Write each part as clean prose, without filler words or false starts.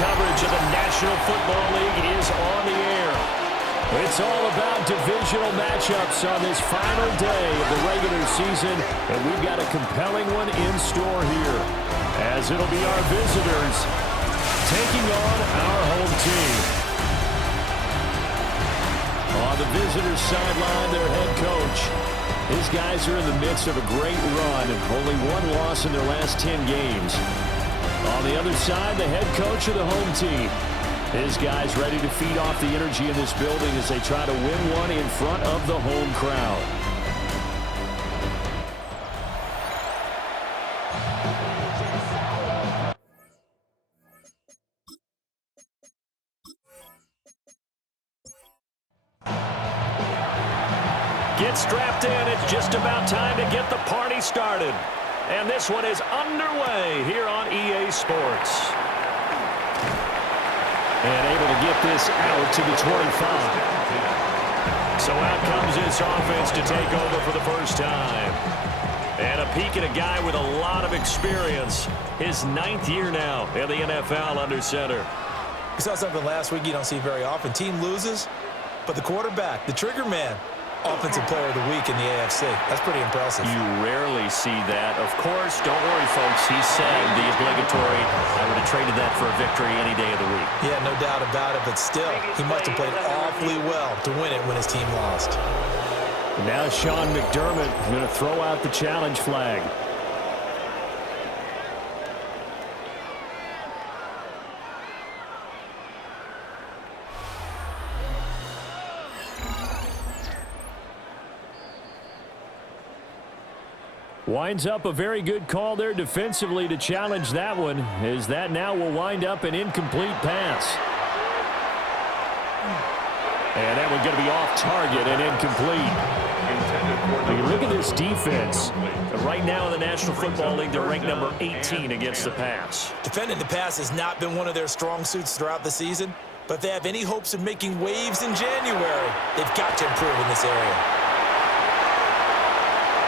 coverage of the National Football League is on the air. It's all about divisional matchups on this final day of the regular season, and we've got a compelling one in store here, as it'll be our visitors taking on our home team. On the visitors' sideline, their head coach. His guys are in the midst of a great run, only one loss in their last 10 games. On the other side, the head coach of the home team. His guys ready to feed off the energy in this building as they try to win one in front of the home crowd. Get strapped in. It's just about time to get the party started. And this one is underway here on EA Sports. And able to get this out to the 25. So out comes this offense to take over for the first time. And a peek at a guy with a lot of experience. His 9th year now in the NFL under center. We saw something last week you don't see very often. Team loses, but the quarterback, the trigger man, Offensive Player of the Week in the AFC. That's pretty impressive. You rarely see that. Of course, don't worry, folks. He said the obligatory, I would have traded that for a victory any day of the week. Yeah, no doubt about it, but still, he must have played awfully well to win it when his team lost. Now Sean McDermott going to throw out the challenge flag. Winds up a very good call there defensively to challenge that one, as that now will wind up an incomplete pass. And that one going to be off target and incomplete. Look at this defense. Right now in the National Football League, they're ranked number 18 against the pass. Defending the pass has not been one of their strong suits throughout the season, but if they have any hopes of making waves in January, they've got to improve in this area.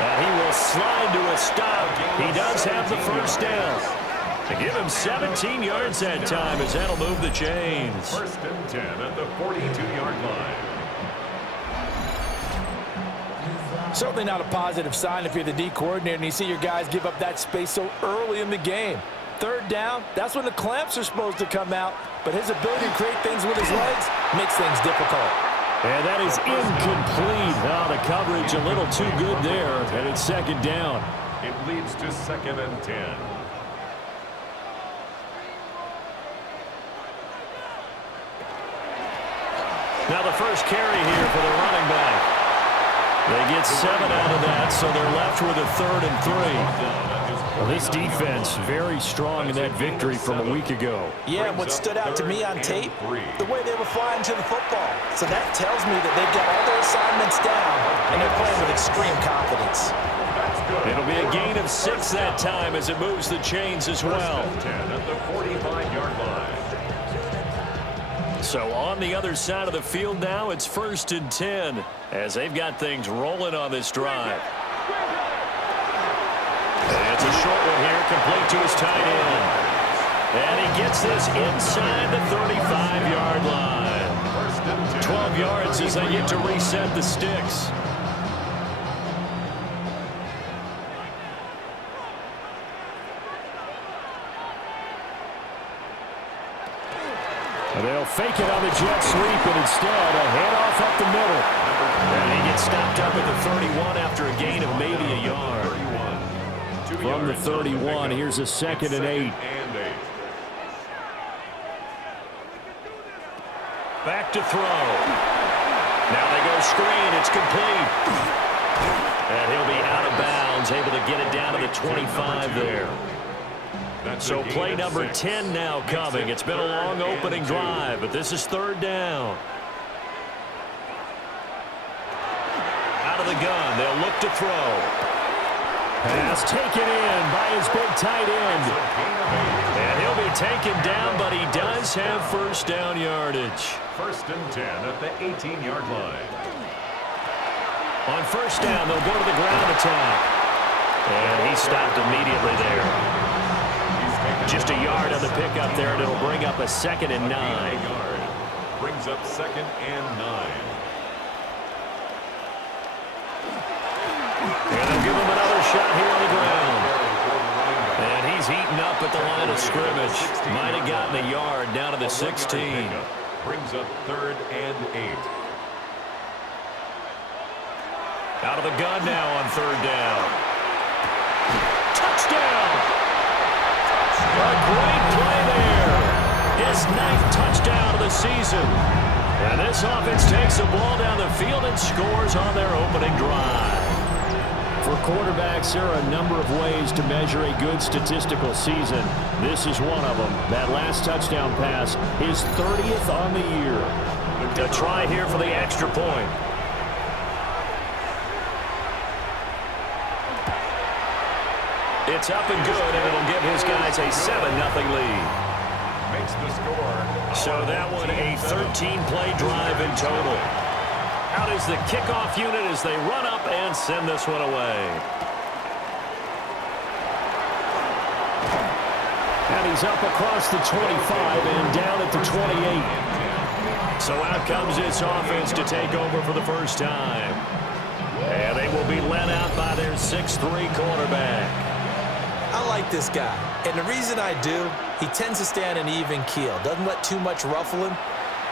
And he will slide to a stop. He does have the first down. To give him 17 yards that time, as that'll move the chains. 1st and 10 at the 42-yard line. Certainly not a positive sign if you're the D coordinator and you see your guys give up that space so early in the game. 3rd down, that's when the clamps are supposed to come out, but his ability to create things with his legs makes things difficult. And that is incomplete. Oh, the coverage a little too good there, and it's 2nd down. It leads to 2nd and 10. Now the first carry here for the running back. They get 7 out of that, so they're left with a 3rd and 3. Well, this defense very strong in that victory from a week ago. Yeah, and what stood out to me on tape, the way they were flying to the football. So that tells me that they've got all their assignments down, and they're playing with extreme confidence. It'll be a gain of 6 that time as it moves the chains as well. 10 at the 45-yard line. So on the other side of the field now, it's 1st and 10 as they've got things rolling on this drive. And it's a short one here, complete to his tight end. And he gets this inside the 35-yard line. 12 yards as they get to reset the sticks. They'll fake it on the jet sweep, and instead a handoff up the middle. And he gets stopped up at the 31 after a gain of maybe a yard. From the 31, here's a 2nd and 8. Back to throw. Now they go screen. It's complete. And he'll be out of bounds, able to get it down to the 25 there. So play number 10 now coming. It's been a long opening drive, but this is 3rd down. Out of the gun, they'll look to throw. Pass taken in by his big tight end. And he'll be taken down, but he does have 1st down yardage. 1st and 10 at the 18-yard line. On 1st down, they'll go to the ground attack. And he stopped immediately there. He's taken Just a yard on the pickup there, and it'll bring up a 2nd and 9. Brings up 2nd and 9. And they'll give him another shot here on the ground. And he's eaten up at the line of scrimmage. Might have gotten a yard down to the 16. Brings up 3rd and 8. Out of the gun now on 3rd down. Touchdown! A great play there. His 9th touchdown of the season. And this offense takes the ball down the field and scores on their opening drive. For quarterbacks, there are a number of ways to measure a good statistical season. This is one of them. That last touchdown pass, his 30th on the year. A try here for the extra point. It's up and good, and it'll give his guys a 7-0 lead. Makes the score. So that one a 13-play drive in total. Out is the kickoff unit as they run up and send this one away. And he's up across the 25 and down at the 28. So out comes this offense to take over for the first time. And they will be led out by their 6'3" quarterback. I like this guy, and the reason I do, he tends to stay on an even keel, doesn't let too much ruffle him.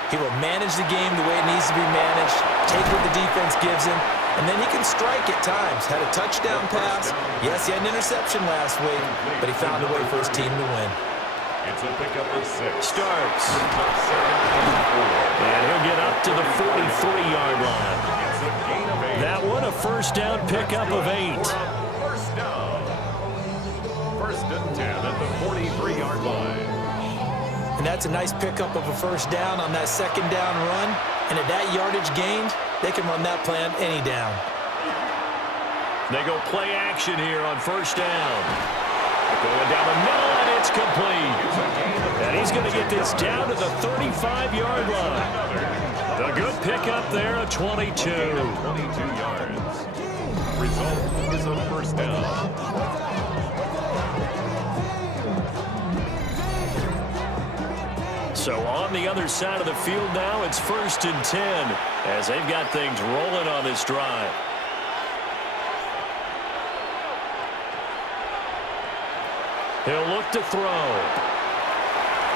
He will manage the game the way it needs to be managed, take what the defense gives him, and then he can strike at times. Had a touchdown pass. Yes, he had an interception last week, but he found a way for his team to win. It's a pickup of 6. Starks. And he'll get up to the 43-yard line. That one a first down pickup of 8. First down. 1st and 10 at the 43-yard line. And that's a nice pickup of a first down on that 2nd down run. And at that yardage gained, they can run that plan any down. They go play action here on 1st down. Going down the middle, and it's complete. And he's going to get this down to the 35-yard line. The good pickup there at 22. 22 yards. Result is a first down. So on the other side of the field now, it's 1st and 10 as they've got things rolling on this drive. He'll look to throw.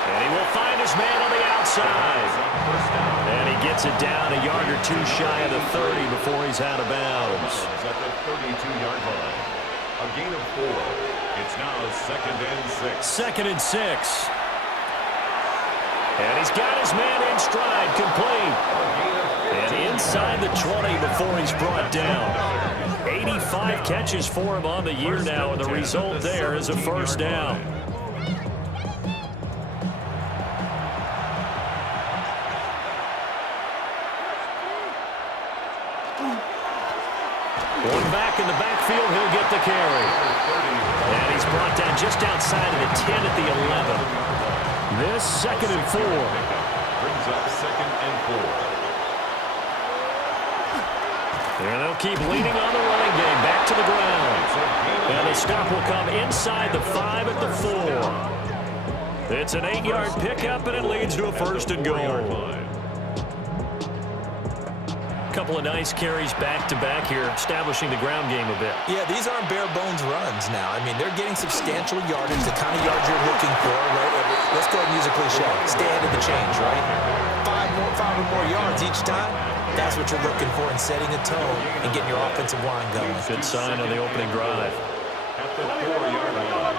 And he will find his man on the outside. And he gets it down a yard or 2 shy of the 30 before he's out of bounds. At the 32-yard line. A gain of 4. It's now 2nd and 6. 2nd and 6. And he's got his man in stride, complete. And inside the 20 before he's brought down. 85 catches for him on the year now, and the result there is a first down. One back in the backfield, he'll get the carry. And he's brought down just outside of the 10 at the 11. This 2nd and 4. Brings up 2nd and 4. And they'll keep leading on the running game. Back to the ground. And the stop will come inside the 5 at the 4. It's an 8-yard pickup, and it leads to a 1st and goal. Couple of nice carries back-to-back here, establishing the ground game a bit. Yeah, these aren't bare-bones runs now. I mean, they're getting substantial yardage, the kind of yards you're looking for, right? Let's go ahead and use a cliche. Stay ahead of the change, right? 5 or more yards each time. That's what you're looking for in setting a tone and getting your offensive line going. Good sign on the opening drive. At the 4-yard line.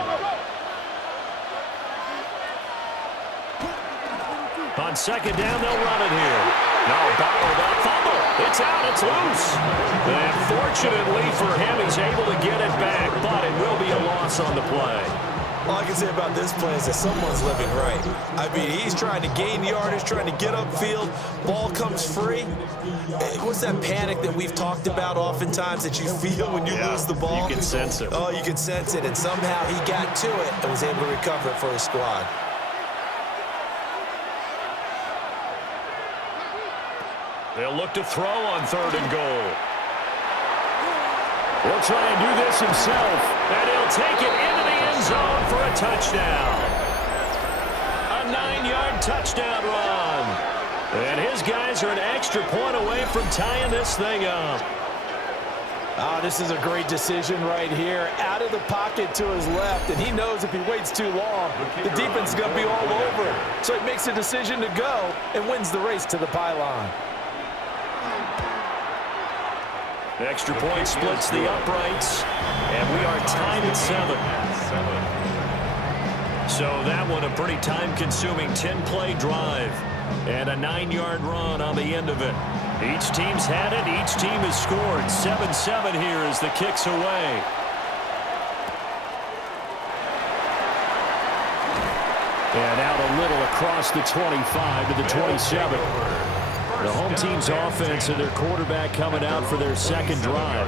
On 2nd down, they'll run it here. No, Bauer, that fumble. It's out, it's loose. And fortunately for him, he's able to get it back, but it will be a loss on the play. All I can say about this play is that someone's living right. I mean, he's trying to gain yardage, trying to get upfield. Ball comes free. What's that panic that we've talked about oftentimes that you feel when you lose the ball? You can sense it. Oh, you can sense it. And somehow he got to it and was able to recover it for his squad. They'll look to throw on 3rd and goal. He'll try and do this himself, and he'll take it into the end zone for a touchdown. A 9-yard touchdown run. And his guys are an extra point away from tying this thing up. Oh, this is a great decision right here. Out of the pocket to his left, and he knows if he waits too long, the defense is going to be all over it. So he makes a decision to go and wins the race to the pylon. Extra point splits the uprights, and we are tied at 7. So that one a pretty time-consuming 10-play drive and a 9-yard run on the end of it. Each team's had it. Each team has scored. 7-7 here as the kick's away. And out a little across the 25 to the 27. The home team's offense and their quarterback coming out for their second drive.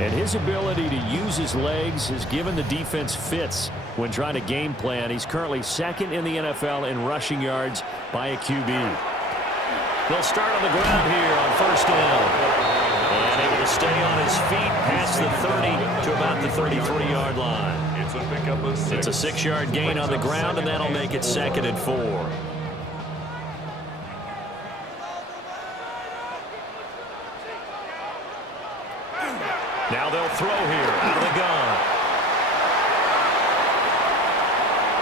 And his ability to use his legs has given the defense fits when trying to game plan. He's currently second in the NFL in rushing yards by a QB. They'll start on the ground here on first down. And able to stay on his feet past the 30 to about the 33-yard line. It's a pickup of 6. It's a 6-yard gain on the ground, and that'll make it 2nd and 4. Now they'll throw here out of the gun.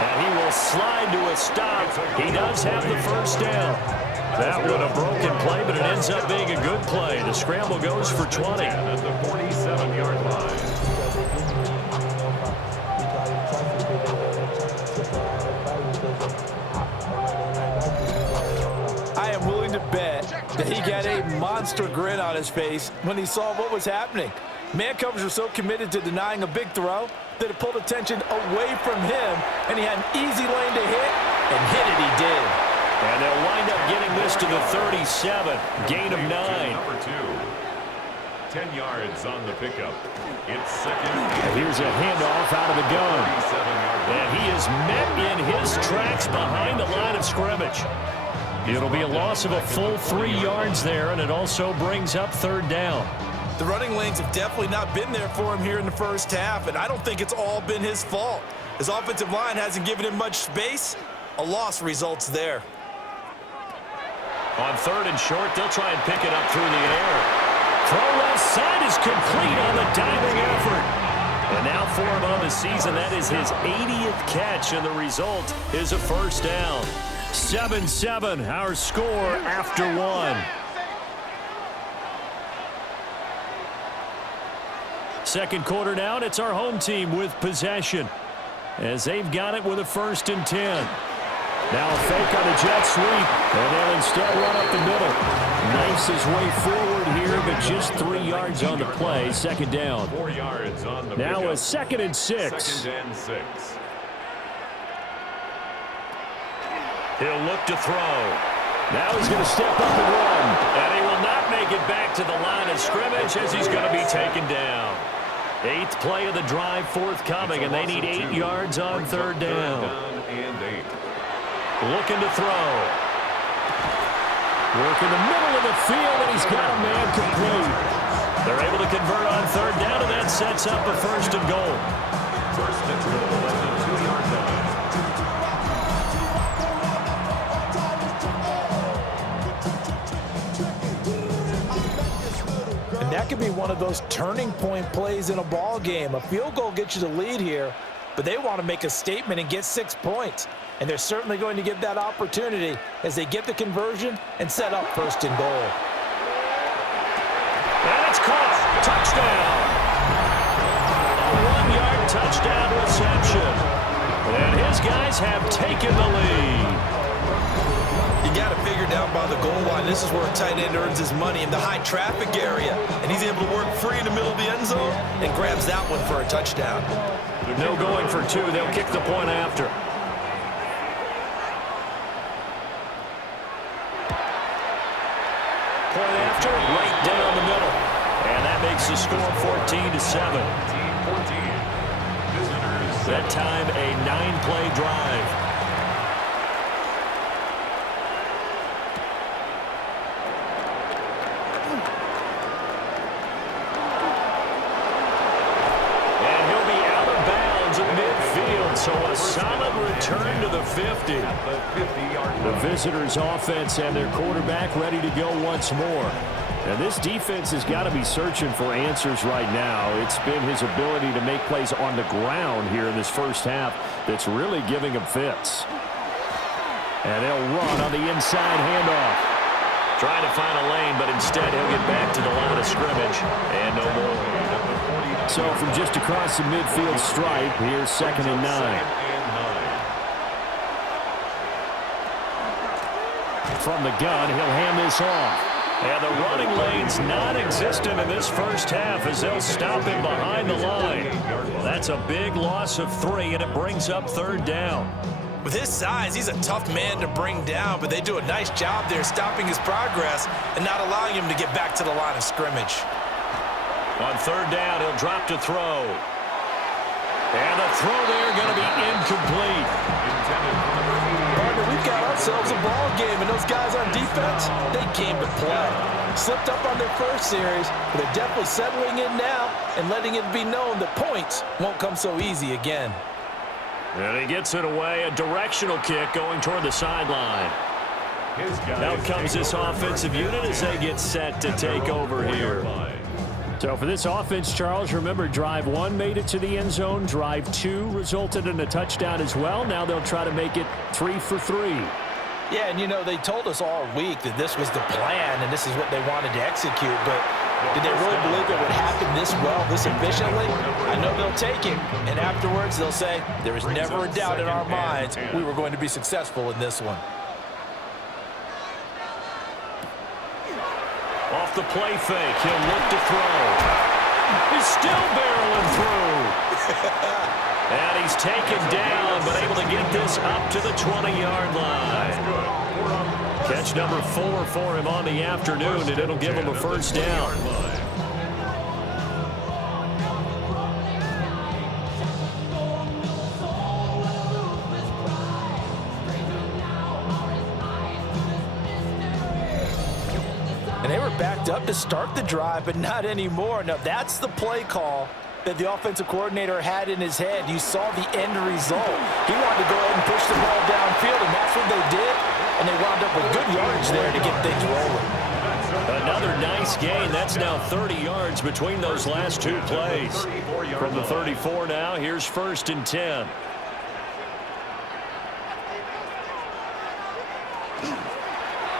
And he will slide to a stop. He does have the first down. That one a broken play, but it ends up being a good play. The scramble goes for 20. At the 47-yard line. I am willing to bet that he got a monster grin on his face when he saw what was happening. Man coverage was so committed to denying a big throw that it pulled attention away from him, and he had an easy lane to hit, and hit it he did. And they'll wind up getting this to the 37. Gain of 9. Number 2. 10 yards on the pickup. It's second. And here's a handoff out of the gun. And he is met in his tracks behind the line of scrimmage. It'll be a loss of a full 3 yards there, and it also brings up 3rd down. The running lanes have definitely not been there for him here in the first half, and I don't think it's all been his fault. His offensive line hasn't given him much space. A loss results there. On 3rd and short, they'll try and pick it up through the air. Throw left side is complete on the diving effort. And now for him on the season, that is his 80th catch, and the result is a first down. 7-7, our score after 1. Second quarter down, it's our home team with possession as they've got it with a 1st and 10. Now a fake on a jet sweep, and they'll instead run up the middle. Knifes his way forward here, but just 3 yards on the play. 2nd down. 4 yards on the now pickup. a 2nd and 6. 2nd and 6. He'll look to throw. Now he's going to step up and run. And he will not make it back to the line of scrimmage as he's going to be taken down. 8th play of the drive forthcoming, and they need 8 yards on 3rd down. And 8. Looking to throw. Work in the middle of the field, and he's got a man complete. They're able to convert on 3rd down, and that sets up a 1st and goal. 1st and goal at the 2-yard line. That could be one of those turning point plays in a ball game. A field goal gets you the lead here, but they want to make a statement and get 6 points. And they're certainly going to get that opportunity as they get the conversion and set up 1st and goal. And it's caught. Touchdown. A 1-yard touchdown reception. And his guys have taken the lead. You got to figure down by the goal line. This is where a tight end earns his money in the high traffic area. And he's able to work free in the middle of the end zone and grabs that one for a touchdown. No going for 2. They'll kick the point after. Point after, right down the middle. And that makes the score 14-7. That time a 9-play drive. 50. The visitors' offense and their quarterback ready to go once more. And this defense has got to be searching for answers right now. It's been his ability to make plays on the ground here in this first half that's really giving him fits. And they'll run on the inside handoff. Trying to find a lane, but instead he'll get back to the line of scrimmage. And no more. So from just across the midfield stripe, here's 2nd and 9. From the gun, he'll hand this off. And the running lane's non-existent in this first half as they'll stop him behind the line. That's a big loss of 3, and it brings up 3rd down. With his size, he's a tough man to bring down, but they do a nice job there stopping his progress and not allowing him to get back to the line of scrimmage. On 3rd down, he'll drop to throw. And the throw there going to be incomplete. Partner, we've got ourselves a ball game, and those guys on defense, they came to play. Slipped up on their first series, but they're definitely settling in now and letting it be known that points won't come so easy again. And he gets it away, a directional kick going toward the sideline. Out comes this offensive unit as they get set to take over here. So for this offense, Charles, remember drive 1 made it to the end zone. Drive 2 resulted in a touchdown as well. Now they'll try to make it 3 for 3. Yeah, and you know, they told us all week that this was the plan and this is what they wanted to execute, but did they really believe it would happen this well, this efficiently? I know they'll take it, and afterwards they'll say, there was never a doubt in our minds we were going to be successful in this one. Off the play fake, he'll look to throw. He's still barreling through. And he's taken down, but able to get this up to the 20-yard line. Catch number 4 for him on the afternoon, and it'll give him a first down. And they were backed up to start the drive, but not anymore. Now, that's the play call that the offensive coordinator had in his head. You saw the end result. He wanted to go ahead and push the ball downfield, and that's what they did. And they wound up with good yardage there to get things rolling. Another nice gain. That's now 30 yards between those last 2 plays. From the 34 now, here's 1st and 10.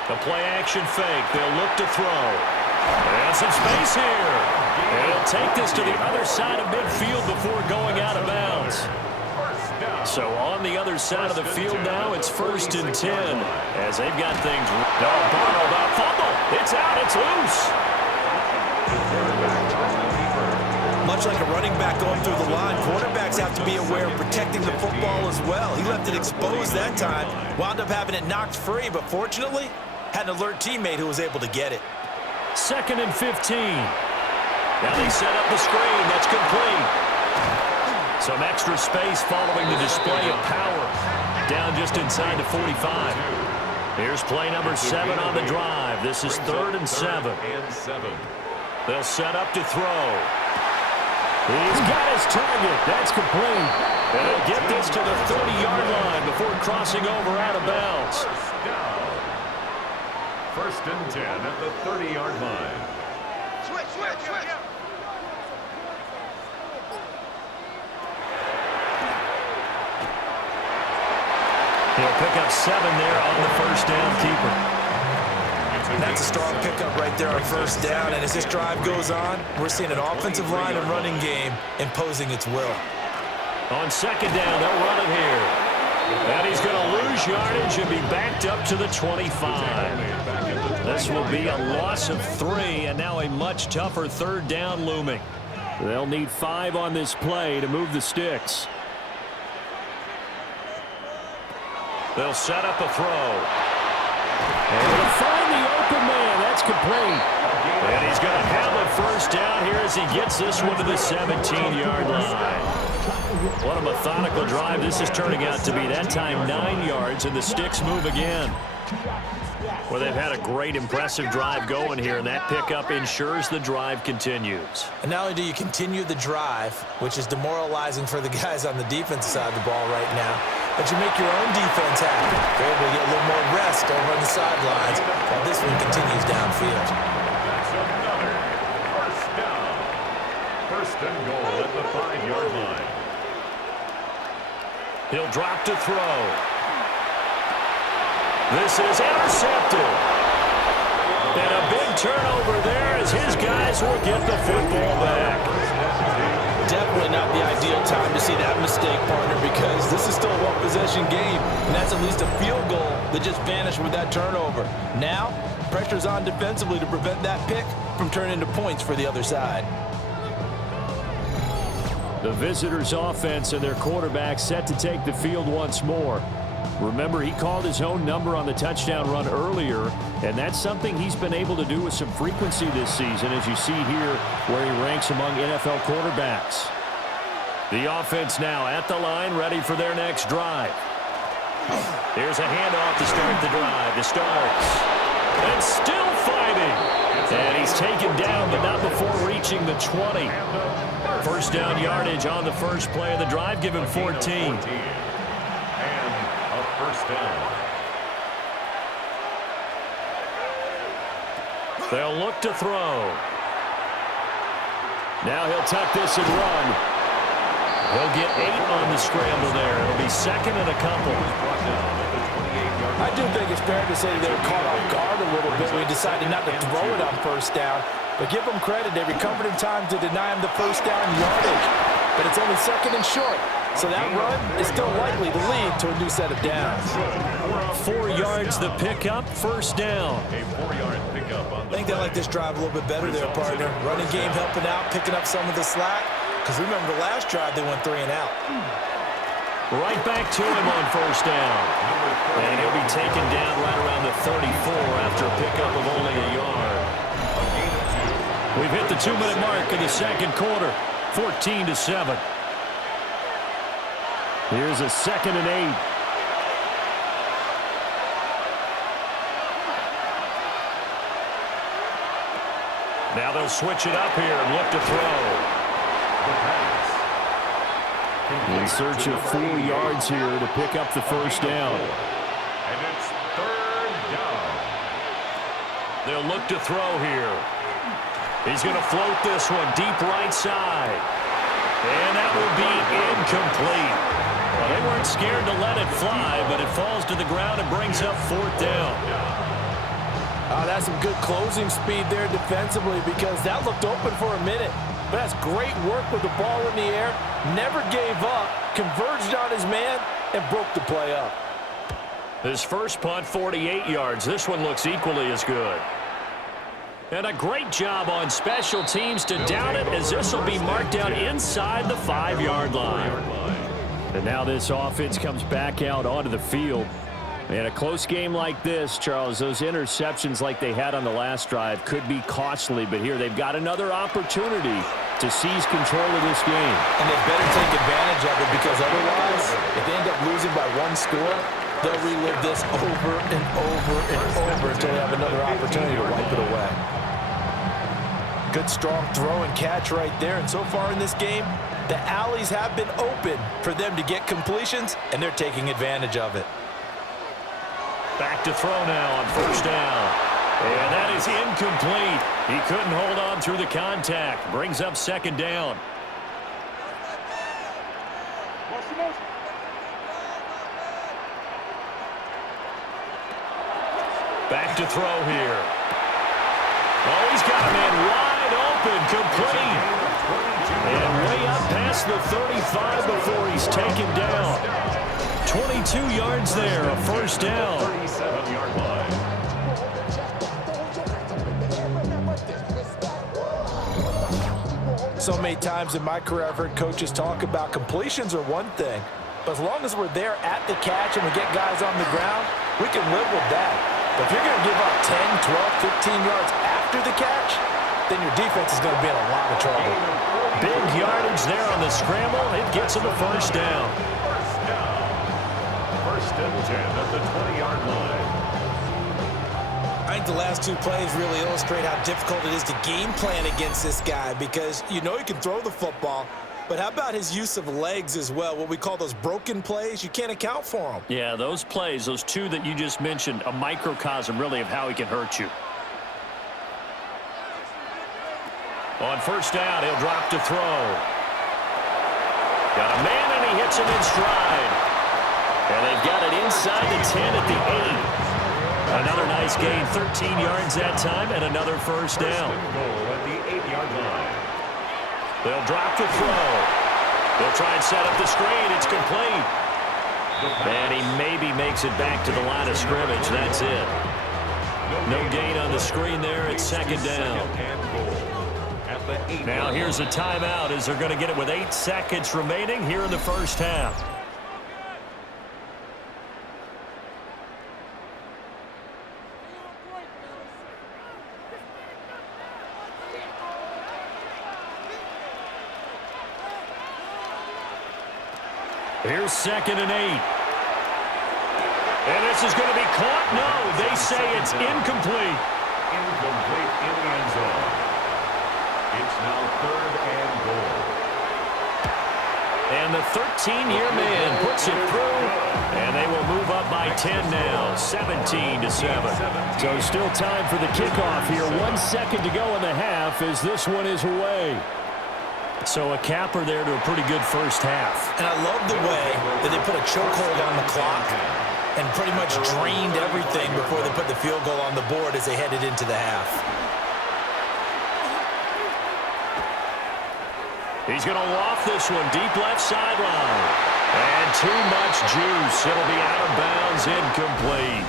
The play action fake. They'll look to throw. And some space here. And he'll take this to the other side of midfield before going out of bounds. So on the other side of the field now, it's 1st and 10 as they've got things. No, Barno about fumble. It's out. It's loose. Much like a running back going through the line, quarterbacks have to be aware of protecting the football as well. He left it exposed that time, wound up having it knocked free, but fortunately, had an alert teammate who was able to get it. 2nd and 15. Now they set up the screen. That's complete. Some extra space following the display of power. Down just inside the 45. Here's play number 7 on the drive. This is 3rd and 7. They'll set up to throw. He's got his target. That's complete. And they'll get this to the 30-yard line before crossing over out of bounds. 1st and 10 at the 30-yard line. Switch. He'll pick up 7 there on the first down keeper. And that's a strong pickup right there on 1st down. And as this drive goes on, we're seeing an offensive line and running game imposing its will. On 2nd down, they'll run it here. And he's going to lose yardage and be backed up to the 25. This will be a loss of 3, and now a much tougher 3rd down looming. They'll need 5 on this play to move the sticks. They'll set up a throw. And they'll find the open man. That's complete. And he's going to have a first down here as he gets this one to the 17-yard line. What a methodical drive this is turning out to be. That time 9 yards, and the sticks move again. Well, they've had a great, impressive drive going here, and that pickup ensures the drive continues. And not only do you continue the drive, which is demoralizing for the guys on the defensive side of the ball right now, but you make your own defense happen. They're able to get a little more rest over on the sidelines while this one continues downfield. That's another first down. First and goal at the 5-yard line. He'll drop to throw. This is intercepted. And a big turnover there as his guys will get the football back. Definitely not the ideal time to see that mistake, partner, because this is still a one-possession game, and that's at least a field goal that just vanished with that turnover. Now, pressure's on defensively to prevent that pick from turning into points for the other side. The visitors' offense and their quarterback set to take the field once more. Remember, he called his own number on the touchdown run earlier, and that's something he's been able to do with some frequency this season, as you see here where he ranks among NFL quarterbacks. The offense now at the line, ready for their next drive. Here's a handoff to start the drive. The starts. And still fighting. And he's taken down, but not before reaching the 20. First down yardage on the first play of the drive. Give him 14. First down. They'll look to throw. Now he'll tuck this and run. He'll get 8 on the scramble there. It'll be second and a couple. I do think it's fair to say that they were caught off guard a little bit when he decided not to throw it on first down. But give them credit. They recovered in time to deny him the first down yardage. But it's only second and short. So that run is still likely to lead to a new set of downs. 4 yards the pickup, first down. A 4-yard pickup on I think they like this drive a little bit better there, partner. Running game helping out, picking up some of the slack. Because remember the last drive, they went 3 and out. Right back to him on first down. And he'll be taken down right around the 34 after a pickup of only a yard. We've hit the 2-minute mark in the second quarter, 14-7. Here's a second and 8. Now they'll switch it up here and look to throw. In search of 4 yards here to pick up the first down. And it's third down. They'll look to throw here. He's going to float this one deep right side. And that will be incomplete. Well, they weren't scared to let it fly, but it falls to the ground and brings up 4th down. Oh, that's some good closing speed there defensively because that looked open for a minute. But that's great work with the ball in the air. Never gave up, converged on his man, and broke the play up. His first punt, 48 yards. This one looks equally as good. And a great job on special teams to down it, as this will be marked down inside the 5-yard line. And now this offense comes back out onto the field. And a close game like this, Charles, those interceptions like they had on the last drive could be costly. But here they've got another opportunity to seize control of this game. And they better take advantage of it because otherwise, if they end up losing by 1 score, they'll relive this over and over and over until they have another opportunity to wipe it away. Good strong throw and catch right there. And so far in this game, the alleys have been open for them to get completions, and they're taking advantage of it. Back to throw now on first down. And that is incomplete. He couldn't hold on through the contact. Brings up second down. Back to throw here. Oh, he's got a man wide open, complete. And way up past the 35 before he's taken down. 22 yards there, a first down. 37-yard line. So many times in my career I've heard coaches talk about completions are one thing, but as long as we're there at the catch and we get guys on the ground, we can live with that. But if you're going to give up 10, 12, 15 yards after the catch, then your defense is going to be in a lot of trouble. Big yardage there on the scramble. It gets him the first down. First and 10 at the 20-yard line. I think the last 2 plays really illustrate how difficult it is to game plan against this guy because you know he can throw the football, But how about his use of legs as well, what we call those broken plays? You can't account for them. Yeah, those plays, those two that you just mentioned, a microcosm really of how he can hurt you. On first down, he'll drop to throw. Got a man, and he hits him in stride. And they've got it inside the 10 at the 8. Another nice gain, 13 yards that time, and another first down. Goal at the 8-yard line. They'll drop to throw. They'll try and set up the screen. It's complete. And he maybe makes it back to the line of scrimmage. That's it. No gain on the screen there. It's second down. Now here's a timeout as they're going to get it with 8 seconds remaining here in the first half. Here's second and 8. And this is going to be caught. No, they say it's incomplete. Incomplete in the end zone. It's now third and goal. And the 13-year man puts it through. And they will move up by 10 now, 17-7. So still time for the kickoff here. 1 second to go in the half as this one is away. So a capper there to a pretty good first half. And I love the way that they put a chokehold on the clock and pretty much drained everything before they put the field goal on the board as they headed into the half. He's going to loft this one deep left sideline. And too much juice. It'll be out of bounds, incomplete.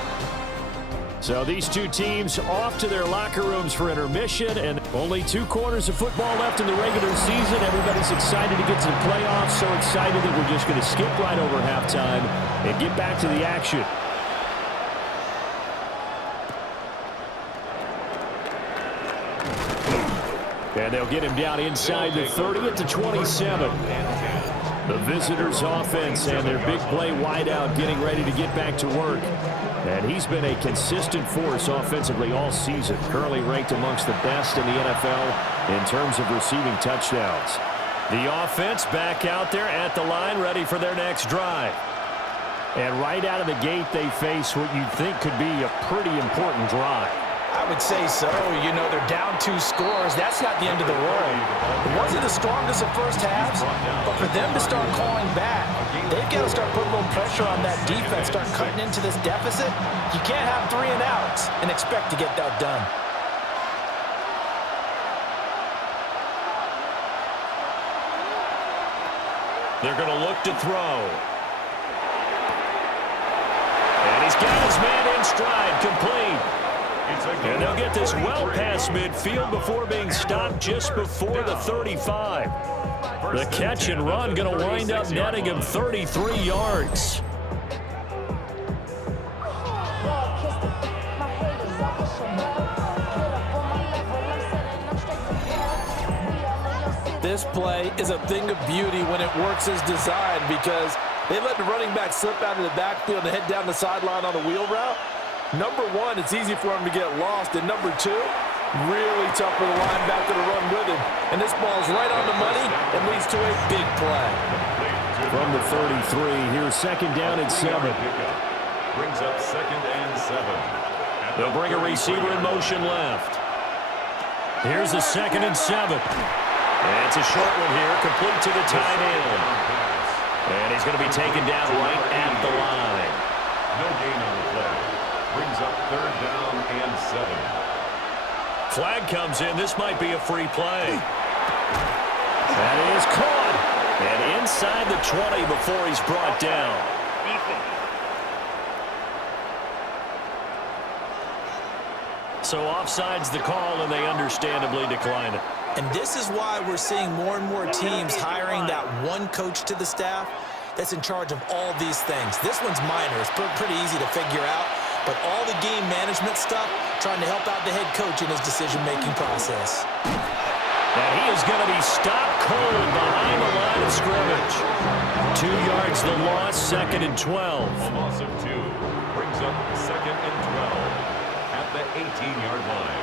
So these two teams off to their locker rooms for intermission, and only 2 quarters of football left in the regular season. Everybody's excited to get to the playoffs, so excited that we're just going to skip right over halftime and get back to the action. And they'll get him down inside the 30 at the 27. The visitors' offense and their big play wideout getting ready to get back to work. And he's been a consistent force offensively all season, currently ranked amongst the best in the NFL in terms of receiving touchdowns. The offense back out there at the line, ready for their next drive. And right out of the gate, they face what you'd think could be a pretty important drive. I would say so. You know, they're down 2 scores. That's not the end of the world. It wasn't the strongest of first halves, but for them to start calling back, they've got to start putting a little pressure on that defense, start cutting into this deficit. You can't have 3 and outs and expect to get that done. They're going to look to throw. And he's got his man in stride, complete. And they'll get this well past midfield before being stopped just before the 35. The catch and run going to wind up netting him 33 yards. This play is a thing of beauty when it works as designed because they let the running back slip out of the backfield and head down the sideline on the wheel route. Number 1, it's easy for him to get lost. And number 2, really tough for the linebacker to run with him. And this ball's right on the money and leads to a big play. From the 33, here's second down and 7. Brings up second and 7. They'll bring a receiver in motion left. Here's a second and 7. And it's a short one here, complete to the tight end. And he's going to be taken down right at the line. No gain on the play. Brings up third down and 7. Flag comes in. This might be a free play. That is caught. And inside the 20 before he's brought down. So offside's the call, and they understandably decline it. And this is why we're seeing more and more teams hiring that one coach to the staff that's in charge of all these things. This one's minor. It's pretty easy to figure out. But all the game management stuff, trying to help out the head coach in his decision-making process. And he is going to be stopped cold behind the line of scrimmage. 2 yards the loss, second and 12. A loss of 2 brings up second and 12 at the 18-yard line.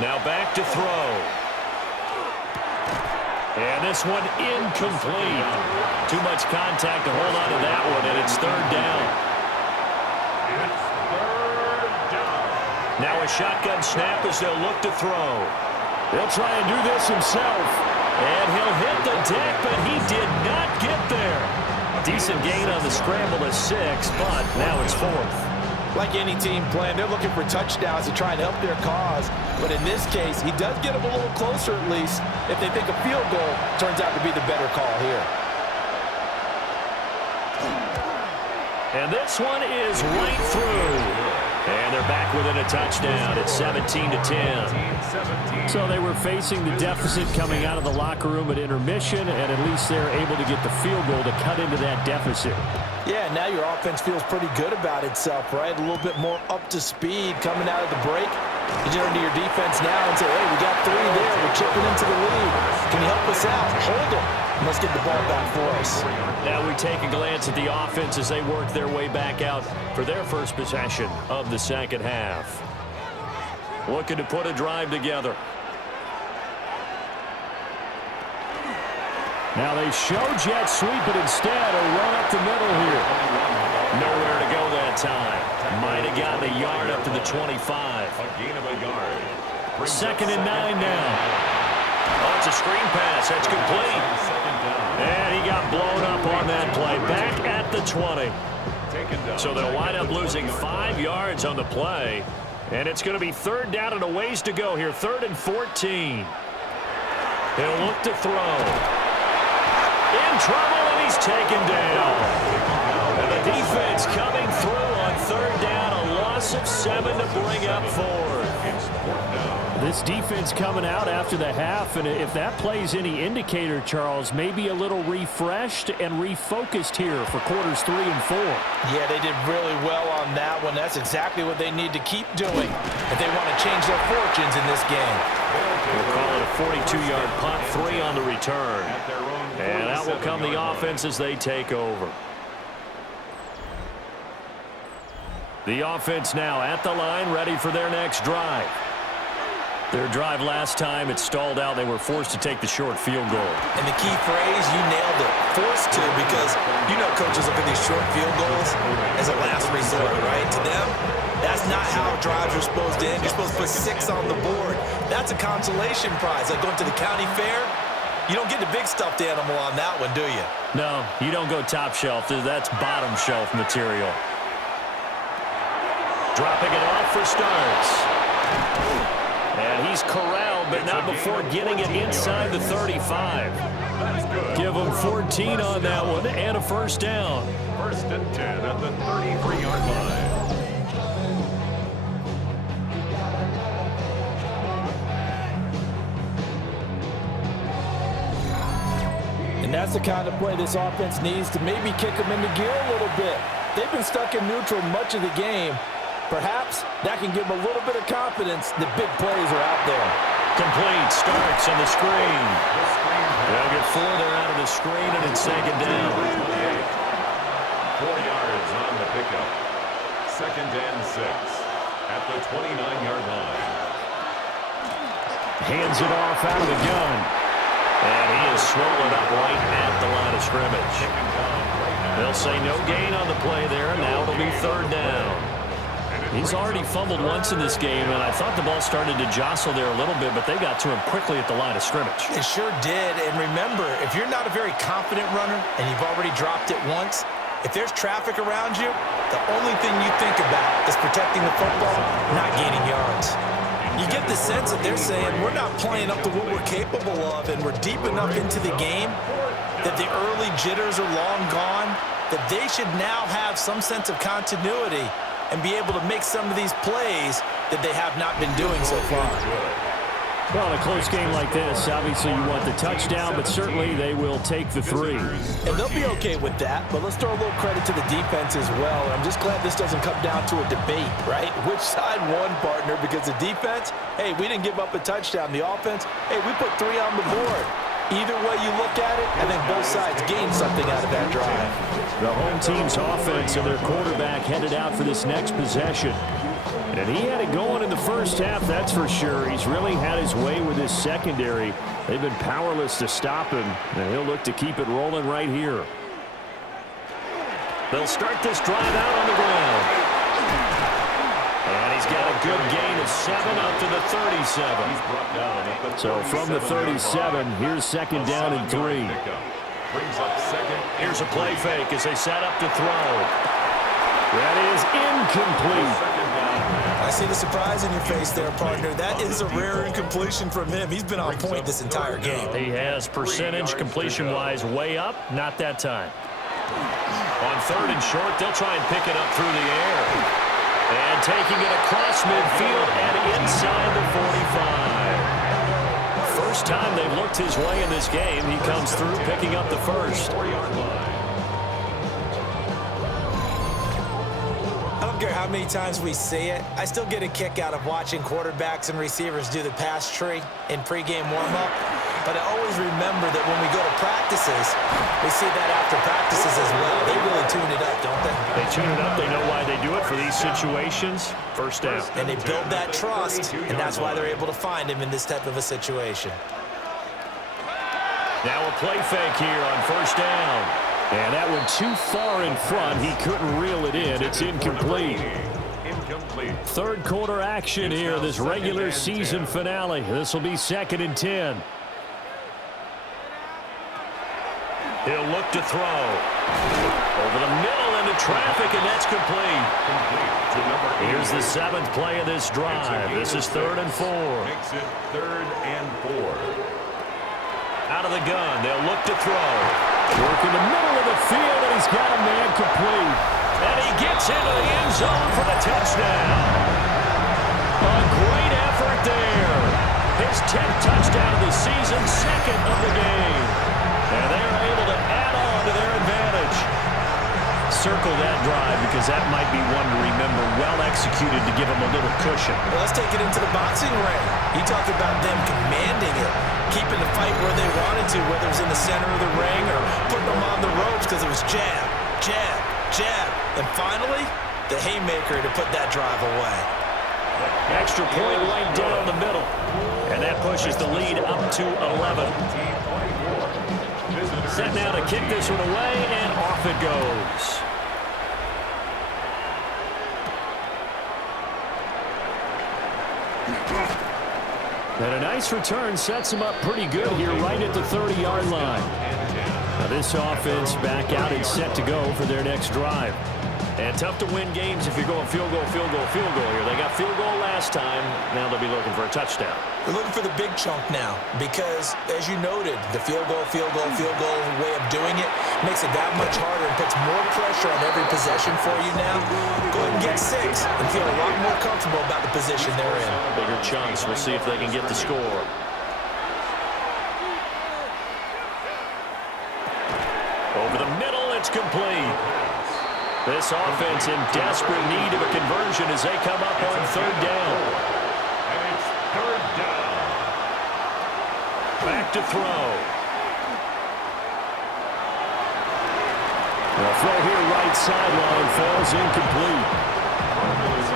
Now back to throw. And this one incomplete. Too much contact to hold on to that one, and it's third down. It's third down. Now a shotgun snap as they'll look to throw. He'll try and do this himself. And he'll hit the deck, but he did not get there. Decent gain on the scramble of 6, but now it's fourth. Like any team playing, they're looking for touchdowns to try and help their cause. But in this case, he does get them a little closer at least if they think a field goal turns out to be the better call here. And this one is right through. And they're back within a touchdown. It's 17-10. So they were facing the deficit coming out of the locker room at intermission, and at least they're able to get the field goal to cut into that deficit. Yeah, now your offense feels pretty good about itself, right? A little bit more up to speed coming out of the break. You turn to your defense now and say, hey, we got 3 there. We're chipping into the lead. Can you help us out? Hold them. Let's get the ball back for us. Now we take a glance at the offense as they work their way back out for their first possession of the second half. Looking to put a drive together. Now they show jet sweep, but instead a run up the middle here. Nowhere to go that time. Might have gotten a yard up to the 25. A gain of a yard. Second and 9 now. Oh, it's a screen pass. That's complete. And he got blown up on that play. Back at the 20. So they'll wind up losing 5 yards on the play. And it's going to be third down and a ways to go here. 3rd and 14. He'll look to throw. In trouble, and he's taken down. And the defense coming through on third down. A loss of 7 to bring up 4. This defense coming out after the half, and if that plays any indicator, Charles, maybe a little refreshed and refocused here for quarters 3 and 4. Yeah, they did really well on that one. That's exactly what they need to keep doing if they want to change their fortunes in this game. We'll call it a 42-yard punt, 3 on the return. And out will come the offense as they take over. The offense now at the line, ready for their next drive. Their drive last time, it stalled out. They were forced to take the short field goal. And the key phrase, you nailed it, forced to, because you know coaches look at these short field goals as a last resort, right? To them, that's not how drives are supposed to end. You're supposed to put 6 on the board. That's a consolation prize. Like going to the county fair, you don't get the big stuffed animal on that one, do you? No, you don't go top shelf. That's bottom shelf material. Dropping it off for starts. And he's corralled, but not before getting it inside the 35. Give him 14 on that one and a first down. 1st and 10 at the 33-yard line. And that's the kind of play this offense needs to maybe kick them into gear a little bit. They've been stuck in neutral much of the game. Perhaps that can give them a little bit of confidence that big plays are out there. Complete, starts on the screen. They'll get further out of the screen, and it's second down. 4 yards on the pickup. 2nd and 6 at the 29-yard line. Hands it off out of the gun. And he is swollen up right at the line of scrimmage. They'll say no gain on the play there, and now it'll be third down. He's already fumbled once in this game, and I thought the ball started to jostle there a little bit, but they got to him quickly at the line of scrimmage. It sure did. And remember, if you're not a very confident runner and you've already dropped it once, if there's traffic around you, the only thing you think about is protecting the football, not gaining yards. You get the sense that they're saying we're not playing up to what we're capable of, and we're deep enough into the game that the early jitters are long gone, that they should now have some sense of continuity and be able to make some of these plays that they have not been doing so far. Well, in a close game like this, obviously you want the touchdown, but certainly they will take the 3. And they'll be okay with that, but let's throw a little credit to the defense as well. And I'm just glad this doesn't come down to a debate, right? Which side won, partner? Because the defense, hey, we didn't give up a touchdown. The offense, hey, we put 3 on the board. Either way you look at it, I think both sides gained something out of that drive. The home team's offense and their quarterback headed out for this next possession. And he had it going in the first half, that's for sure. He's really had his way with his secondary. They've been powerless to stop him, and he'll look to keep it rolling right here. They'll start this drive out on the ground. And he's got a good gain of 7 up to the 37. So from the 37, here's second down and 3. Brings up second. Here's a play fake as they set up to throw. That is incomplete. I see the surprise in your face there, partner. That is a rare incompletion from him. He's been on point this entire game. He has percentage completion-wise way up. Not that time. On 3rd and short, they'll try and pick it up through the air. And taking it across midfield and inside the 45. First time they've looked his way in this game. He comes through picking up the first. I don't care how many times we see it. I still get a kick out of watching quarterbacks and receivers do the pass tree in pregame warm-up. But I always remember that when we go to practices, we see that after practices as well. They really tune it up, don't they? They tune it up. They know why they do it for these situations. First down. And they build that trust, and that's why they're able to find him in this type of a situation. Now a play fake here on first down. And that one too far in front. He couldn't reel it in. It's incomplete. Third quarter action here, this regular season finale. This will be 2nd and 10. He'll look to throw. Over the middle into traffic, and that's complete. Here's the 7th play of this drive. This is 3rd and 4. Makes it 3rd and 4. Out of the gun, they'll look to throw. Work in the middle of the field, and he's got a man complete. And he gets into the end zone for the touchdown. A great effort there. His 10th touchdown of the season, 2nd of the game. And they're able to add on to their advantage. Circle that drive because that might be one to remember. Well executed to give them a little cushion. Well, let's take it into the boxing ring. He talked about them commanding it, keeping the fight where they wanted to, whether it was in the center of the ring or putting them on the ropes because it was jab, jab, jab. And finally, the haymaker to put that drive away. Extra point right down the middle. And that pushes the lead up to 11. Set now to kick this one away, and off it goes. And a nice return sets him up pretty good here right at the 30-yard line. Now this offense back out and set to go for their next drive. And tough to win games if you're going field goal, field goal, field goal here. They got field goal last time. Now they'll be looking for a touchdown. They're looking for the big chunk now because, as you noted, the field goal way of doing it makes it that much harder and puts more pressure on every possession for you now. Go ahead and get 6 and feel a lot more comfortable about the position they're in. Bigger chunks. We'll see if they can get the score. Over the middle, it's complete. This offense in desperate need of a conversion as they come up on 3rd down. And it's 3rd down. Back to throw. The throw here right sideline falls incomplete.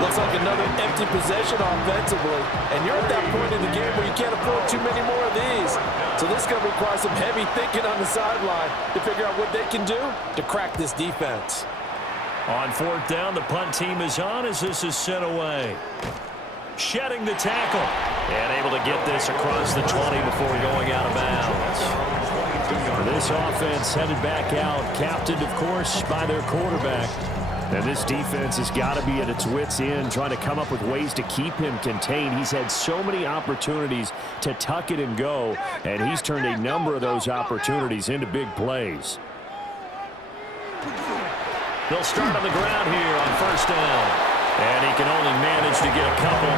Looks like another empty possession offensively. And you're at that point in the game where you can't afford too many more of these. So this is going to require some heavy thinking on the sideline to figure out what they can do to crack this defense. On 4th down, the punt team is on as this is sent away. Shedding the tackle. And able to get this across the 20 before going out of bounds. This offense headed back out, captained, of course, by their quarterback. And this defense has got to be at its wits' end, trying to come up with ways to keep him contained. He's had so many opportunities to tuck it and go, and he's turned a number of those opportunities into big plays. They'll start on the ground here on 1st down. And he can only manage to get a couple.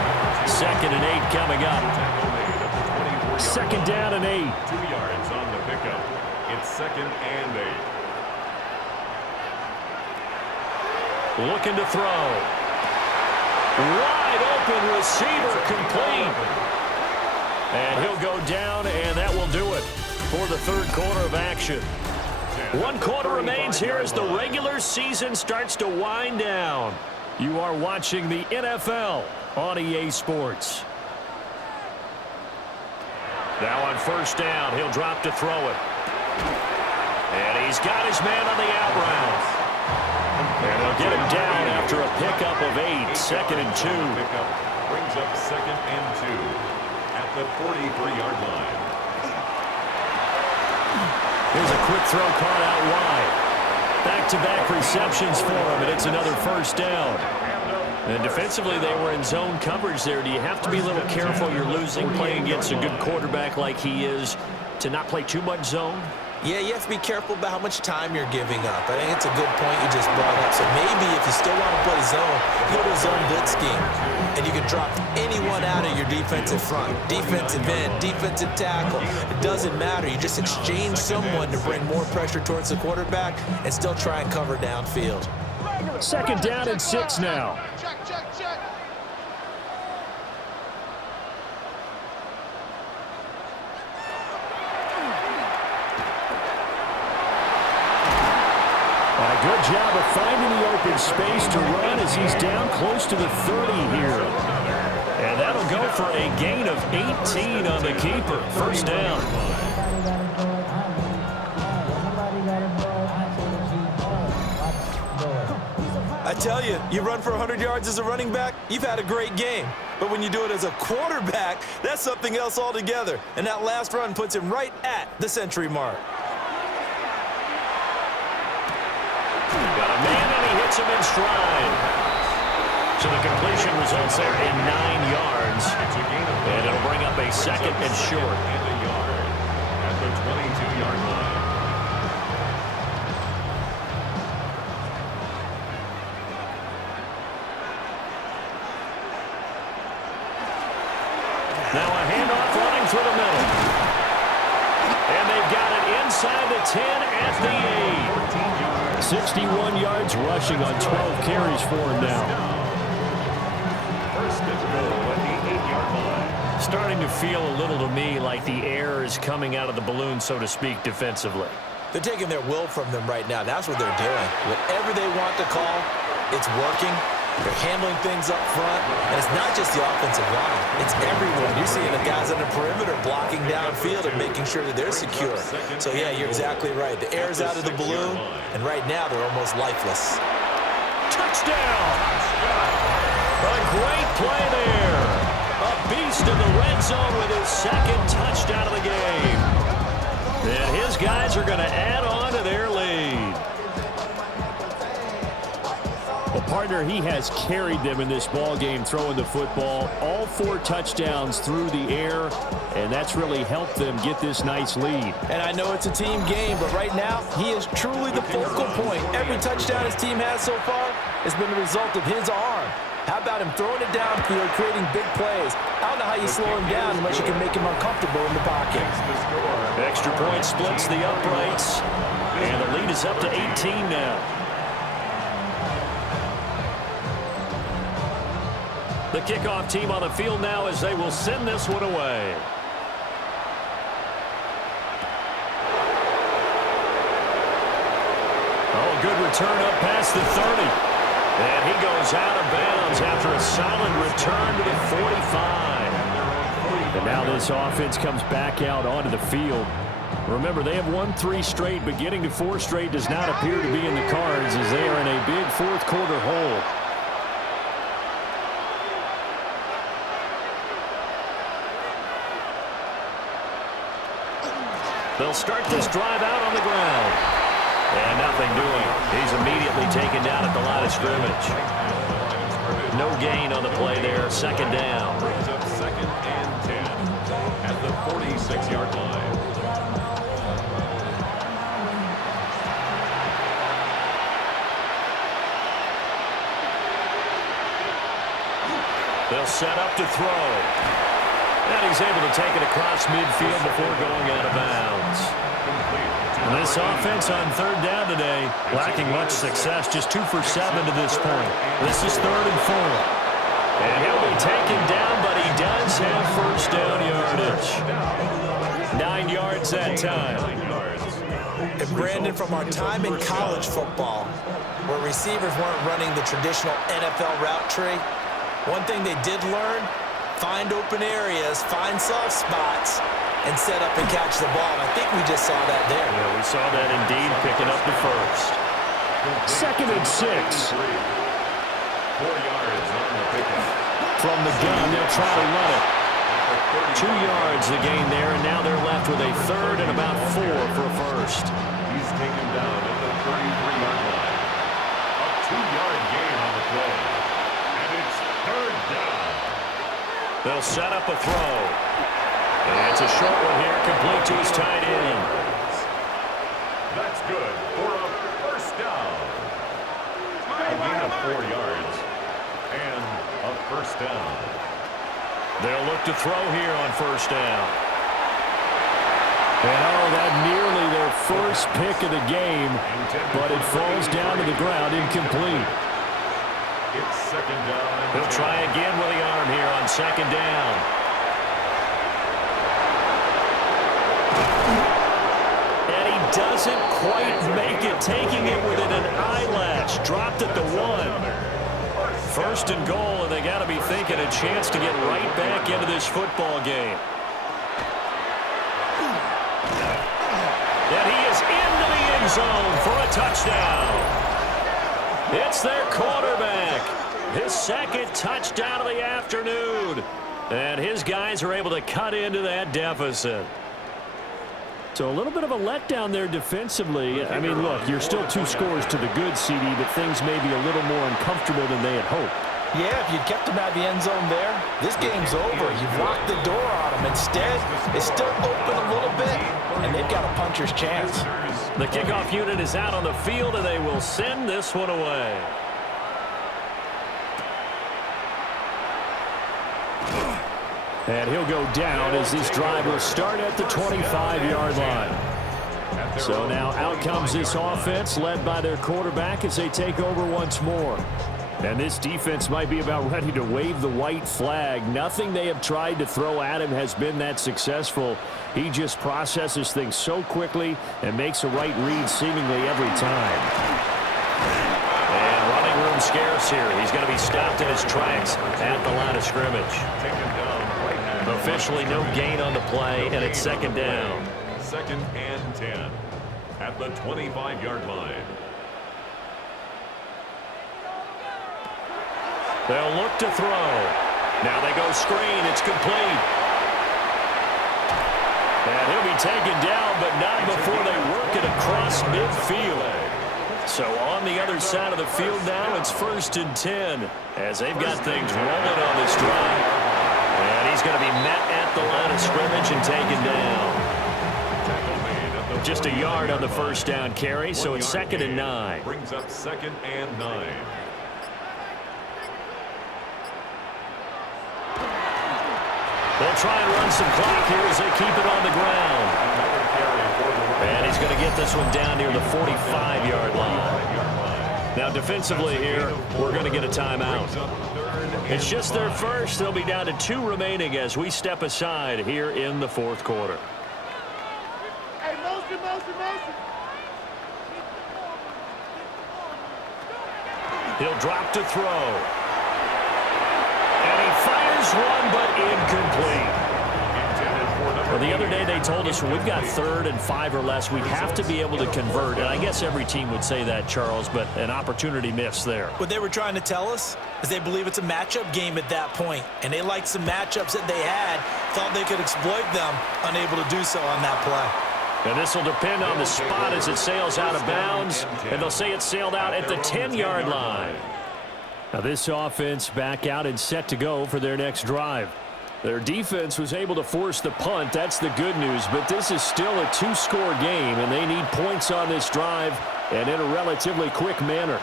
2nd and 8 coming up. 2nd down and 8. 2 yards on the pickup. It's 2nd and 8. Looking to throw. Wide open receiver complete. And he'll go down, and that will do it for the 3rd quarter of action. 1 quarter remains here as the regular season starts to wind down. You are watching the NFL on EA Sports. Now on first down, he'll drop to throw it. And he's got his man on the out route. And they'll get him down after a pickup of 8, 2nd and 2. Pickup brings up 2nd and 2 at the 43-yard line. Here's a quick throw caught out wide. Back-to-back receptions for him, and it's another first down. And defensively, they were in zone coverage there. Do you have to be a little careful? You're losing, playing against a good quarterback like he is, to not play too much zone? Yeah, you have to be careful about how much time you're giving up. I think it's a good point you just brought up. So maybe if you still want to play zone, you go to a zone blitz scheme. And you can drop anyone out of your defensive front. Defensive end, defensive tackle. It doesn't matter. You just exchange someone to bring more pressure towards the quarterback and still try and cover downfield. 2nd down and 6 now. Good job of finding the open space to run as he's down close to the 30 here. And that'll go for a gain of 18 on the keeper. First down. I tell you, you run for 100 yards as a running back, you've had a great game. But when you do it as a quarterback, that's something else altogether. And that last run puts him right at the century mark. Got a man, and he hits him in stride. So the completion results there in 9 yards. And it'll bring up a 2nd and short. And a yard at the 22-yard line. Now a handoff running through the middle. And they've got it inside the 10 at the 8. 61 yards rushing on 12 carries for him now. First and goal at the 8-yard line. Starting to feel a little to me like the air is coming out of the balloon, so to speak, defensively. They're taking their will from them right now. That's what they're doing. Whatever they want to call, it's working. They're handling things up front. And it's not just the offensive line. It's everyone. You're seeing the guys on the perimeter blocking downfield and making sure that they're secure. So, yeah, you're exactly right. The air's out of the balloon, and right now they're almost lifeless. Touchdown! A great play there. A beast in the red zone with his 2nd touchdown of the game. And his guys are going to add on to their lead. Well, partner, he has carried them in this ball game throwing the football. All 4 touchdowns through the air, and that's really helped them get this nice lead. And I know it's a team game, but right now he is truly the focal point. Every touchdown his team has so far has been the result of his arm. How about him throwing it downfield, creating big plays? I don't know how you slow him down unless you can make him uncomfortable in the pocket. Extra point splits the uprights, and the lead is up to 18 now. The kickoff team on the field now as they will send this one away. Oh, good return up past the 30. And he goes out of bounds after a solid return to the 45. And now this offense comes back out onto the field. Remember, they have won 3 straight, but getting to 4 straight does not appear to be in the cards as they are in a big 4th quarter hole. They'll start this drive out on the ground. And nothing doing. He's immediately taken down at the line of scrimmage. No gain on the play there. 2nd down. Brings up 2nd and 10 at the 46-yard line. They'll set up to throw. And he's able to take it across midfield before going out of bounds. And this offense on 3rd down today, lacking much success, just 2 for 7 to this point. This is 3rd and 4. And he'll be taken down, but he does have first down yardage. 9 yards that time. And Brandon, from our time in college football, where receivers weren't running the traditional NFL route tree. One thing they did learn, find open areas, find soft spots, and set up and catch the ball. And I think we just saw that there. Yeah, we saw that indeed, picking up the first. 2nd and 6. 4 yards on the pickup. From the gun, they'll try to run it. 2 yards the gain there, and now they're left with a 3rd and about 4 for a first. He's taken down at the 33-yard line. A 2-yard gain on the play. And it's 3rd down. They'll set up a throw. And it's a short one here, complete to his tight end. That's good for a first down. A gain of 4 yards. And a first down. They'll look to throw here on first down. And that nearly their first pick of the game, but it falls down to the ground incomplete. It's 2nd down. He'll try again with the arm here on 2nd down. And he doesn't quite make it, taking it within an eyelash. Dropped at the 1. 1st and goal, and they got to be thinking a chance to get right back into this football game. And he is into the end zone for a touchdown. It's their quarterback. His 2nd touchdown of the afternoon. And his guys are able to cut into that deficit. So a little bit of a letdown there defensively. I mean, look, you're still 2 scores to the good, CD, but things may be a little more uncomfortable than they had hoped. Yeah, if you'd kept them out of the end zone there, this game's over. You've locked the door on them. Instead, it's still open a little bit, and they've got a puncher's chance. The kickoff unit is out on the field, and they will send this one away. And he'll go down as this drive will start at the 25-yard line. So now out comes this offense led by their quarterback as they take over once more. And this defense might be about ready to wave the white flag. Nothing they have tried to throw at him has been that successful. He just processes things so quickly and makes a right read seemingly every time. And running room scarce here. He's going to be stopped in his tracks at the line of scrimmage. Officially no gain on the play, and it's 2nd down. 2nd and 10 at the 25-yard line. They'll look to throw. Now they go screen. It's complete. And he'll be taken down, but not before they work it across midfield. So on the other side of the field now, it's 1st and 10 as they've got things rolling on this drive. And he's going to be met at the line of scrimmage and taken down. Just a yard on the first down carry, so it's 2nd and 9. Brings up 2nd and 9. They'll try and run some clock here as they keep it on the ground. And he's going to get this one down near the 45-yard line. Now defensively here, we're going to get a timeout. It's just their first. They'll be down to 2 remaining as we step aside here in the 4th quarter. Hey, motion. He'll drop to throw. And he fires one, but incomplete. Well, the other day they told us when we've got 3rd and 5 or less, we have to be able to convert. And I guess every team would say that, Charles, but an opportunity missed there. What they were trying to tell us is they believe it's a matchup game at that point, and they liked some matchups that they had, thought they could exploit them, unable to do so on that play. And this will depend on the spot as it sails out of bounds, and they'll say it sailed out at the 10-yard line. Now this offense back out and set to go for their next drive. Their defense was able to force the punt. That's the good news, but this is still a 2-score game, and they need points on this drive and in a relatively quick manner.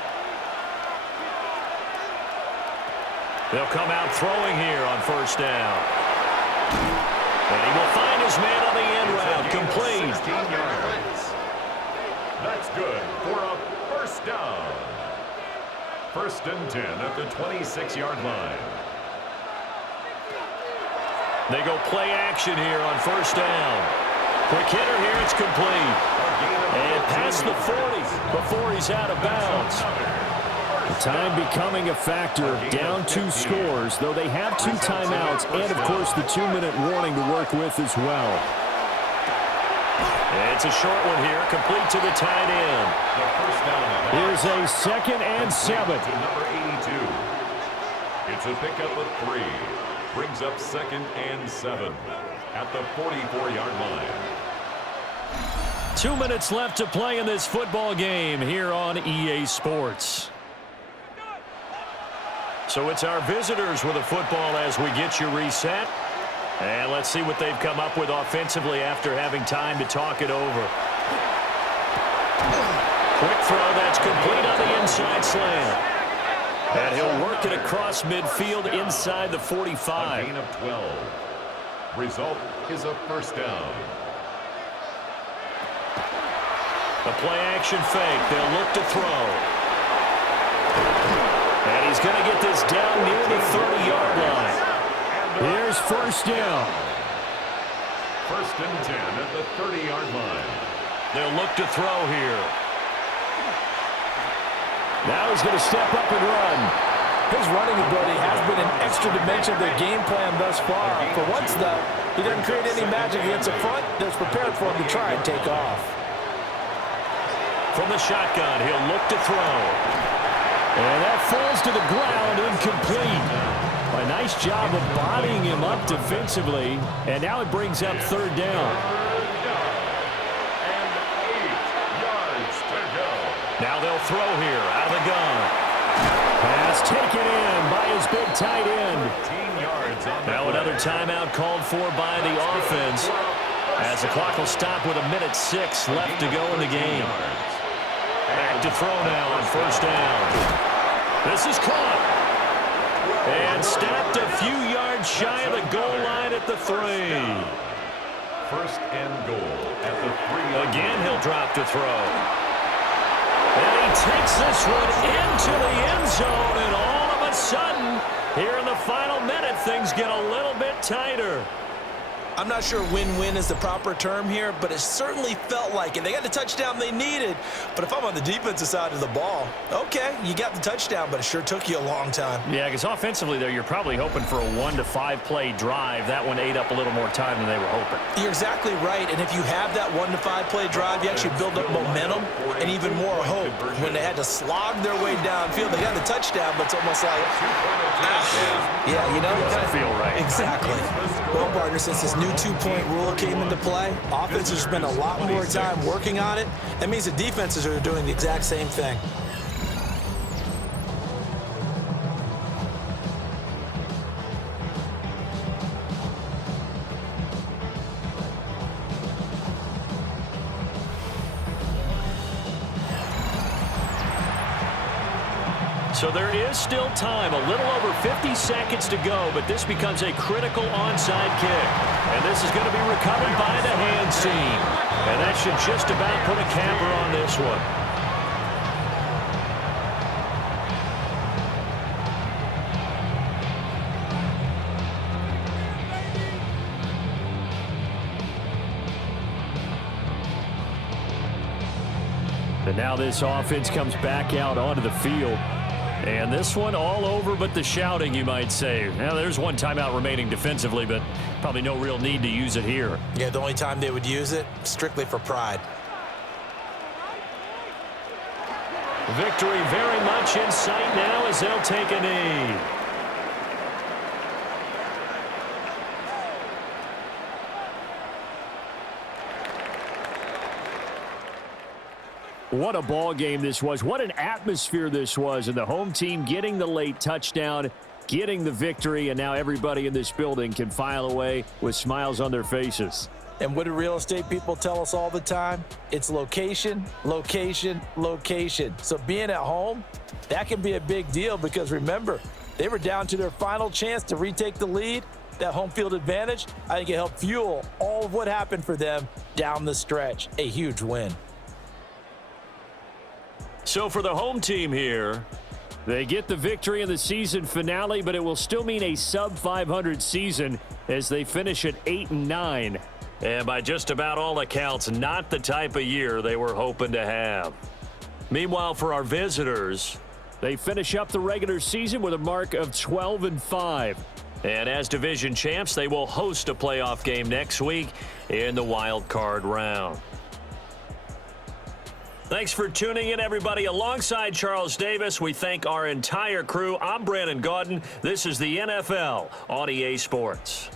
They'll come out throwing here on first down. And he will find his man on the end route, complete. 16 yards. That's good for a first down. 1st and 10 at the 26-yard line. They go play action here on first down. Quick hitter here, it's complete. And past the 40 before he's out of bounds. Time becoming a factor, down 2 scores, though they have 2 timeouts and, of course, the 2-minute warning to work with as well. It's a short one here, complete to the tight end. Here's a 2nd and 7. To number 82. It's a pickup of 3. Brings up 2nd and 7 at the 44-yard line. 2 minutes left to play in this football game here on EA Sports. So it's our visitors with a football as we get you reset. And let's see what they've come up with offensively after having time to talk it over. Quick throw, that's complete on the inside slant. And he'll work it across midfield inside the 45. A gain of 12. Result is a first down. The play-action fake. They'll look to throw. And he's going to get this down near the 30-yard line. Here's first down. 1st and 10 at the 30-yard line. They'll look to throw here. Now he's going to step up and run. His running ability has been an extra dimension of their game plan thus far. For once, though, he doesn't create any magic against the front that's prepared for him to try and take off. From the shotgun, he'll look to throw. And that falls to the ground, incomplete. A nice job of bodying him up defensively. And now it brings up 3rd down. And 8 yards to go. Now they'll throw here out of the gun. Pass taken in by his big tight end. 15 yards on Now another timeout called for by the offense as the clock will stop with 1:06 left to go in the game. Back to throw now on 1st down. This is caught. And stopped a few yards shy of the goal line at the 3. 1st and goal at the 3. Again, he'll drop to throw. And he takes this one into the end zone, and all of a sudden, here in the final minute, things get a little bit tighter. I'm not sure win-win is the proper term here, but it certainly felt like it. They got the touchdown they needed, but if I'm on the defensive side of the ball, okay, you got the touchdown, but it sure took you a long time. Yeah, because offensively there, you're probably hoping for a 1 to 5 play drive. That one ate up a little more time than they were hoping. You're exactly right, and if you have that 1 to 5 play drive, you actually build up momentum and even more hope. When they had to slog their way downfield, they got the touchdown, but it's almost like, yeah, you know, Doesn't feel right. Exactly. Well, partner, since this new 2-point rule came into play, offenses spend a lot more time working on it. That means the defenses are doing the exact same thing. So there is still time, a little over 50 seconds to go, but this becomes a critical onside kick. And this is going to be recovered by the hands team. And that should just about put a capper on this one. And now this offense comes back out onto the field. And this one all over but the shouting, you might say. Now, there's one timeout remaining defensively, but probably no real need to use it here. Yeah, the only time they would use it, strictly for pride. Victory very much in sight now as they'll take a knee. What a ball game this was. What an atmosphere this was. And the home team getting the late touchdown, getting the victory, and now everybody in this building can file away with smiles on their faces. And what do real estate people tell us all the time? It's location, location, location. So being at home, that can be a big deal because remember, they were down to their final chance to retake the lead. That home field advantage, I think it helped fuel all of what happened for them down the stretch. A huge win. So for the home team here, they get the victory in the season finale, but it will still mean a sub-500 season as they finish at 8-9. And by just about all accounts, not the type of year they were hoping to have. Meanwhile, for our visitors, they finish up the regular season with a mark of 12-5. And as division champs, they will host a playoff game next week in the wild card round. Thanks for tuning in, everybody. Alongside Charles Davis, we thank our entire crew. I'm Brandon Gaudin. This is the NFL on EA Sports.